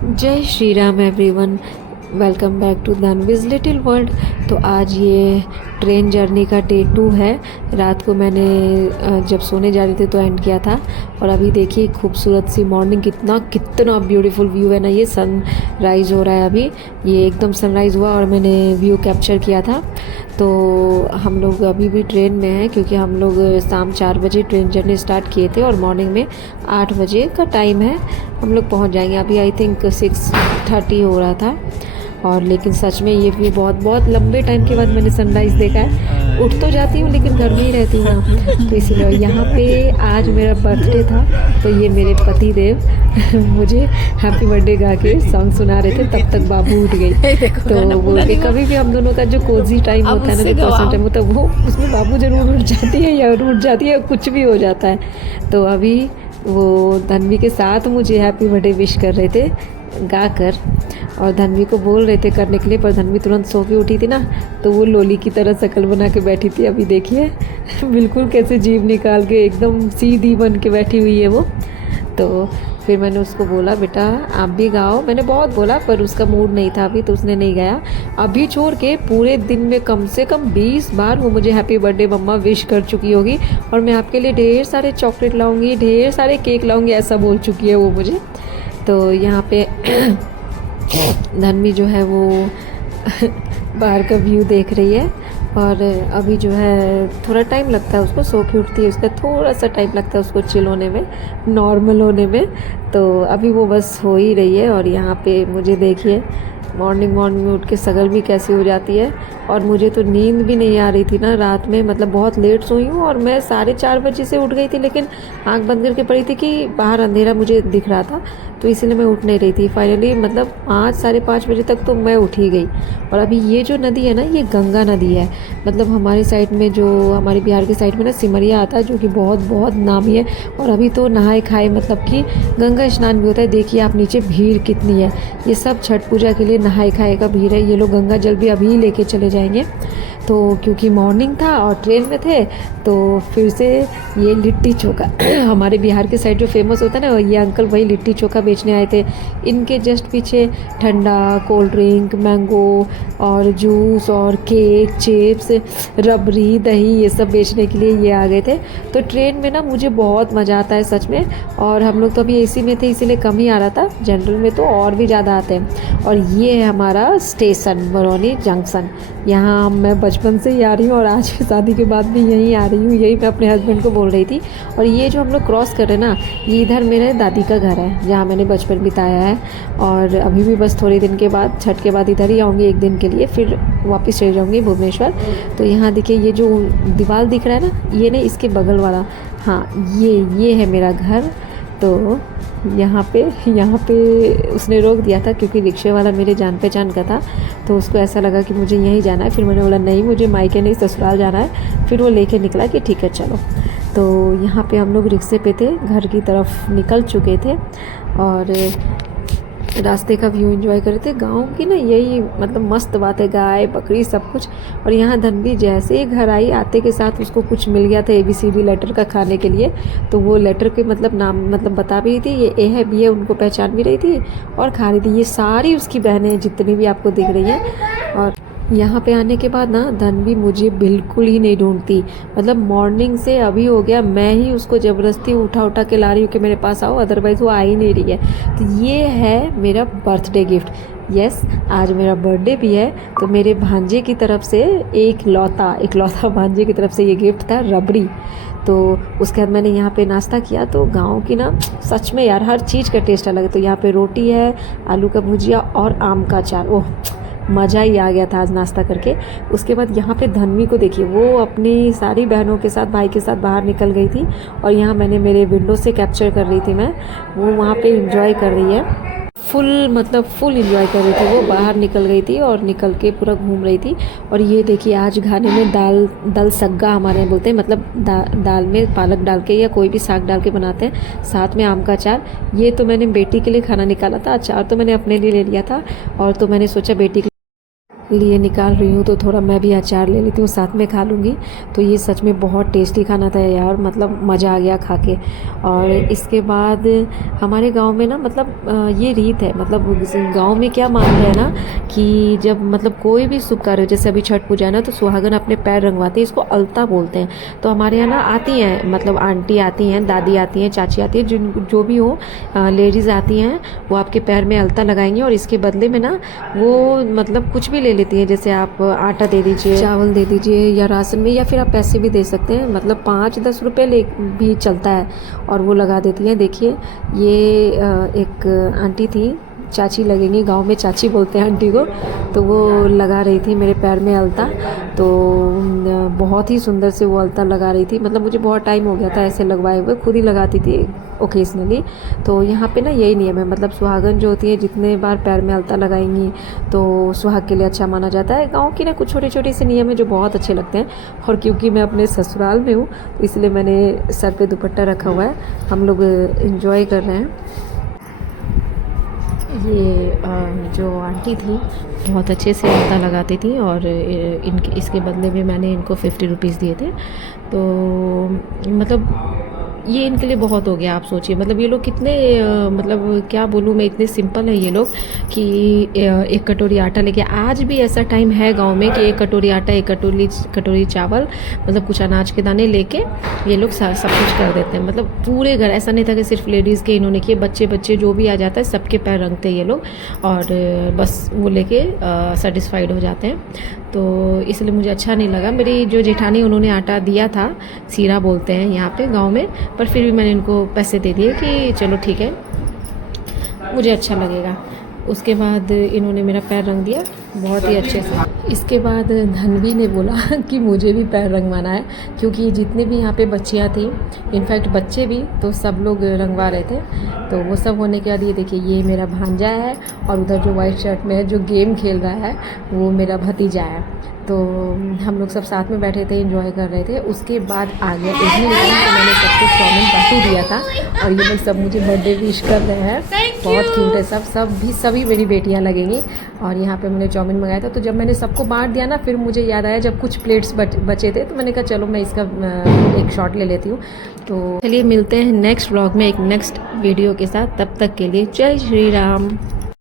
जय Shri Ram everyone. Welcome back to Dhanvi's little world. तो आज ये ट्रेन जर्नी का डे 2 है। रात को मैंने जब सोने जा रही थी तो एंड किया था। और अभी देखिए खूबसूरत सी मॉर्निंग, कितना कितना ब्यूटीफुल व्यू है ना। ये सनराइज़ हो रहा है अभी, ये एकदम सनराइज़ हुआ और मैंने व्यू कैप्चर किया था। तो हम लोग अभी भी ट्रेन में हैं क्योंकि हम लोग शाम 4 बजे ट्रेन जर्नी स्टार्ट किए थे और मॉर्निंग में 8 बजे का टाइम है, हम लोग पहुंच जाएंगे। अभी आई थिंक 6:30 हो रहा था। और लेकिन सच में ये व्यू बहुत बहुत लंबे टाइम के बाद मैंने सनराइज़ देखा है। उठ तो जाती हूँ लेकिन घर में ही रहती हूँ ना, तो इसीलिए यहाँ पे आज मेरा बर्थडे था। तो ये मेरे पति देव मुझे हैप्पी बर्थडे गा के सॉन्ग सुना रहे थे, तब तक बाबू उठ गई। तो वो कभी भी हम दोनों का जो कोजी टाइम होता है ना, जो पर्सनल टाइम होता है, वो उसमें बाबू जरूर उठ जाती है या उठ जाती है, कुछ भी हो जाता है। तो अभी वो धन्वी के साथ मुझे हैप्पी बर्थडे विश कर रहे थे गा कर, और धन्वी को बोल रहे थे करने के लिए, पर धन्वी तुरंत सो के उठी थी ना, तो वो लोली की तरह शक्ल बना के बैठी थी। अभी देखिए बिल्कुल कैसे जीभ निकाल के एकदम सीधी बन के बैठी हुई है वो। तो फिर मैंने उसको बोला बेटा आप भी गाओ, मैंने बहुत बोला पर उसका मूड नहीं था अभी, तो उसने नहीं गाया। अभी छोड़ के पूरे दिन में कम से कम 20 बार वो मुझे हैप्पी बर्थडे मम्मा विश कर चुकी होगी, और मैं आपके लिए ढेर सारे चॉकलेट लाऊंगी, ढेर सारे केक लाऊंगी, ऐसा बोल चुकी है वो मुझे। तो यहाँ पे धन्वी जो है वो बाहर का व्यू देख रही है। और अभी जो है थोड़ा टाइम लगता है उसको, सो के उठती है, उसका थोड़ा सा टाइम लगता है उसको चिल होने में, नॉर्मल होने में। तो अभी वो बस हो ही रही है। और यहाँ पे मुझे देखिए मॉर्निंग में उठ के शक्ल भी कैसी हो जाती है। और मुझे तो नींद भी नहीं आ रही थी ना रात में, मतलब बहुत लेट सोई हूँ, और मैं 4:30 बजे से उठ गई थी, लेकिन आंख बंद करके पड़ी थी कि बाहर अंधेरा मुझे दिख रहा था, तो इसीलिए मैं उठ नहीं रही थी। फाइनली मतलब 5 साढ़े 5 बजे तक तो मैं उठ ही गई। और अभी ये जो नदी है ना, ये गंगा नदी है। मतलब हमारे साइड में, जो हमारे बिहार के साइड में ना, सिमरिया आता है, जो कि बहुत बहुत नामी है। और अभी तो नहाए खाए मतलब कि गंगा स्नान भी होता है। देखिए आप नीचे भीड़ कितनी है, ये सब छठ पूजा के लिए नहाए खाए का भीड़ है। ये लोग गंगा जल भी अभी लेके चले जाएंगे। तो क्योंकि मॉर्निंग था और ट्रेन में थे, तो फिर से ये लिट्टी चोखा हमारे बिहार के साइड जो फेमस होता है ना, ये अंकल वही लिट्टी चोखा बेचने आए थे। इनके जस्ट पीछे ठंडा, कोल्ड ड्रिंक, मैंगो और जूस और केक, चिप्स, रबड़ी, दही, ये सब बेचने के लिए ये आ गए थे। तो ट्रेन में ना मुझे बहुत मज़ा आता है सच में। और हम लोग तो अभी एसी में थे इसीलिए कम ही आ रहा था, जनरल में तो और भी ज़्यादा आते हैं। और ये है हमारा स्टेशन बरौनी जंक्शन। यहाँ मैं बचपन से ही आ रही हूँ और आज शादी के बाद भी यहीं आ रही हूँ, यही मैं अपने हस्बैंड को बोल रही थी। और ये जो हम लोग क्रॉस कर रहे हैं ना, ये इधर मेरे दादी का घर है जहाँ मैंने बचपन बिताया है। और अभी भी बस थोड़े दिन के बाद, छठ के बाद इधर ही आऊँगी एक दिन के लिए, फिर वापस चले जाऊँगी भुवनेश्वर। तो यहाँ देखिए ये जो दीवार दिख रहा है ना, ये नहीं इसके बगल वाला, हाँ ये है मेरा घर। तो यहाँ पे उसने रोक दिया था क्योंकि रिक्शे वाला मेरे जान पहचान का था, तो उसको ऐसा लगा कि मुझे यहीं जाना है। फिर मैंने बोला नहीं, मुझे मायके नहीं ससुराल जाना है। फिर वो लेके निकला कि ठीक है चलो। तो यहाँ पे हम लोग रिक्शे पे थे, घर की तरफ निकल चुके थे और रास्ते का व्यू एंजॉय कर रहे थे। गाँव की ना यही मतलब मस्त बात है, गाय बकरी सब कुछ। और यहाँ धन्वी जैसे ही घर आई, आते के साथ उसको कुछ मिल गया था ABCD लेटर का खाने के लिए। तो वो लेटर के मतलब नाम मतलब बता भी रही थी, ये A है B है, उनको पहचान भी रही थी और खा रही थी। ये सारी उसकी बहनें जितनी भी आपको दिख रही हैं। और यहाँ पे आने के बाद ना धन्वी मुझे बिल्कुल ही नहीं ढूंढती, मतलब मॉर्निंग से अभी हो गया मैं ही उसको ज़बरदस्ती उठा के ला रही हूँ कि मेरे पास आओ, अदरवाइज़ वो आ ही नहीं रही है। तो ये है मेरा बर्थडे गिफ्ट। यस, आज मेरा बर्थडे भी है, तो मेरे भांजे की तरफ से इकलौता भांजे की तरफ से ये गिफ्ट था, रबड़ी। तो उसके बाद मैंने यहाँ पे नाश्ता किया। तो गांव की ना सच में यार हर चीज़ का टेस्ट अलग है। तो यहाँ पे रोटी है, आलू का भुजिया और आम का अचार। ओह मज़ा ही आ गया था आज नाश्ता करके। उसके बाद यहाँ पे धन्वी को देखिए, वो अपनी सारी बहनों के साथ, भाई के साथ बाहर निकल गई थी। और यहाँ मैंने मेरे विंडो से कैप्चर कर रही थी मैं, वो वहाँ पे एंजॉय कर रही है फुल एंजॉय कर रही थी। वो बाहर निकल गई थी और निकल के पूरा घूम रही थी। और ये देखिए आज खाने में दाल सग्गा हमारे यहाँ बोलते हैं, मतलब दाल में पालक डाल के या कोई भी साग डाल के बनाते हैं, साथ में आम का अचार। ये तो मैंने बेटी के लिए खाना निकाला था, अचार तो मैंने अपने लिए ले लिया था। और तो मैंने सोचा बेटी लिए निकाल रही हूँ तो थोड़ा मैं भी अचार ले लेती हूँ, साथ में खा लूँगी। तो ये सच में बहुत टेस्टी खाना था यार, मतलब मज़ा आ गया खा के। और इसके बाद हमारे गांव में ना मतलब ये रीत है, मतलब गांव में क्या मानते हैं ना कि जब मतलब कोई भी शुभ कार्य हो, जैसे अभी छठ पूजा है ना, तो सुहागन अपने पैर रंगवाते हैं, इसको अलता बोलते हैं। तो हमारे यहाँ ना आती हैं, मतलब आंटी आती हैं, दादी आती हैं, चाची आती हैं, जिन जो भी हो लेडीज़ आती हैं, वो आपके पैर में अलता लगाएंगी और इसके बदले में ना वो मतलब कुछ भी ले लेती हैं। जैसे आप आटा दे दीजिए, चावल दे दीजिए या राशन में, या फिर आप पैसे भी दे सकते हैं, मतलब 5-10 रुपये ले भी चलता है, और वो लगा देती हैं। देखिए ये एक आंटी थी, चाची लगेंगी, गांव में चाची बोलते हैं आंटी को, तो वो लगा रही थी मेरे पैर में अलता। तो बहुत ही सुंदर से वो अलता लगा रही थी, मतलब मुझे बहुत टाइम हो गया था ऐसे लगवाए हुए, खुद ही लगाती थी ओकेजनली। तो यहाँ पे ना यही नियम है, मतलब सुहागन जो होती है जितने बार पैर में अलता लगाएंगी तो सुहाग के लिए अच्छा माना जाता है। गाँव की ना कुछ छोटे छोटे से नियम है जो बहुत अच्छे लगते हैं। और क्योंकि मैं अपने ससुराल में हूँ तो इसलिए मैंने सर पे दुपट्टा रखा हुआ है, हम लोग इन्जॉय कर रहे हैं। ये जो आंटी थी बहुत अच्छे से अलता लगाती थी, और इनके इसके बदले में मैंने इनको 50 रुपीज़ दिए थे। तो मतलब ये इनके लिए बहुत हो गया। आप सोचिए मतलब ये लोग कितने मतलब क्या बोलूँ मैं, इतने सिंपल है ये लोग कि एक कटोरी आटा लेके, आज भी ऐसा टाइम है गांव में कि एक कटोरी आटा, एक कटोरी चावल, मतलब कुछ अनाज के दाने लेके ये लोग सब कुछ कर देते हैं। मतलब पूरे घर, ऐसा नहीं था कि सिर्फ लेडीज़ के इन्होंने किए, बच्चे जो भी आ जाता है सबके पैर रंगते हैं ये लोग, और बस वो लेके सेटिस्फाइड हो जाते हैं। तो इसलिए मुझे अच्छा नहीं लगा। मेरी जो जेठानी उन्होंने आटा दिया था, सीरा बोलते हैं यहाँ पे गांव में, पर फिर भी मैंने इनको पैसे दे दिए कि चलो ठीक है, मुझे अच्छा लगेगा। उसके बाद इन्होंने मेरा पैर रंग दिया बहुत ही अच्छे से। इसके बाद धनवी ने बोला कि मुझे भी पैर रंगवाना है, क्योंकि जितने भी यहाँ पे बच्चियाँ थी, इनफैक्ट बच्चे भी, तो सब लोग रंगवा रहे थे। तो वो सब होने के बाद ये देखिए, ये मेरा भांजा है, और उधर जो वाइट शर्ट में है जो गेम खेल रहा है वो मेरा भतीजा है। तो हम लोग सब साथ में बैठे थे, एंजॉय कर रहे थे। उसके बाद आ गया इवनिंग टाइम, तो मैंने सबको चाउमीन बाटी दिया था, और ये लोग सब मुझे बर्थडे विश कर रहे हैं। बहुत क्यूट है सब सभी मेरी बेटियां लगेंगी। और यहाँ पे मैंने चाउमीन मंगाया था, तो जब मैंने सबको बांट दिया ना, फिर मुझे याद आया जब कुछ प्लेट्स बचे थे, तो मैंने कहा चलो मैं इसका एक शॉट ले लेती हूँ। तो चलिए मिलते हैं नेक्स्ट व्लॉग में एक नेक्स्ट वीडियो के साथ, तब तक के लिए जय श्री राम।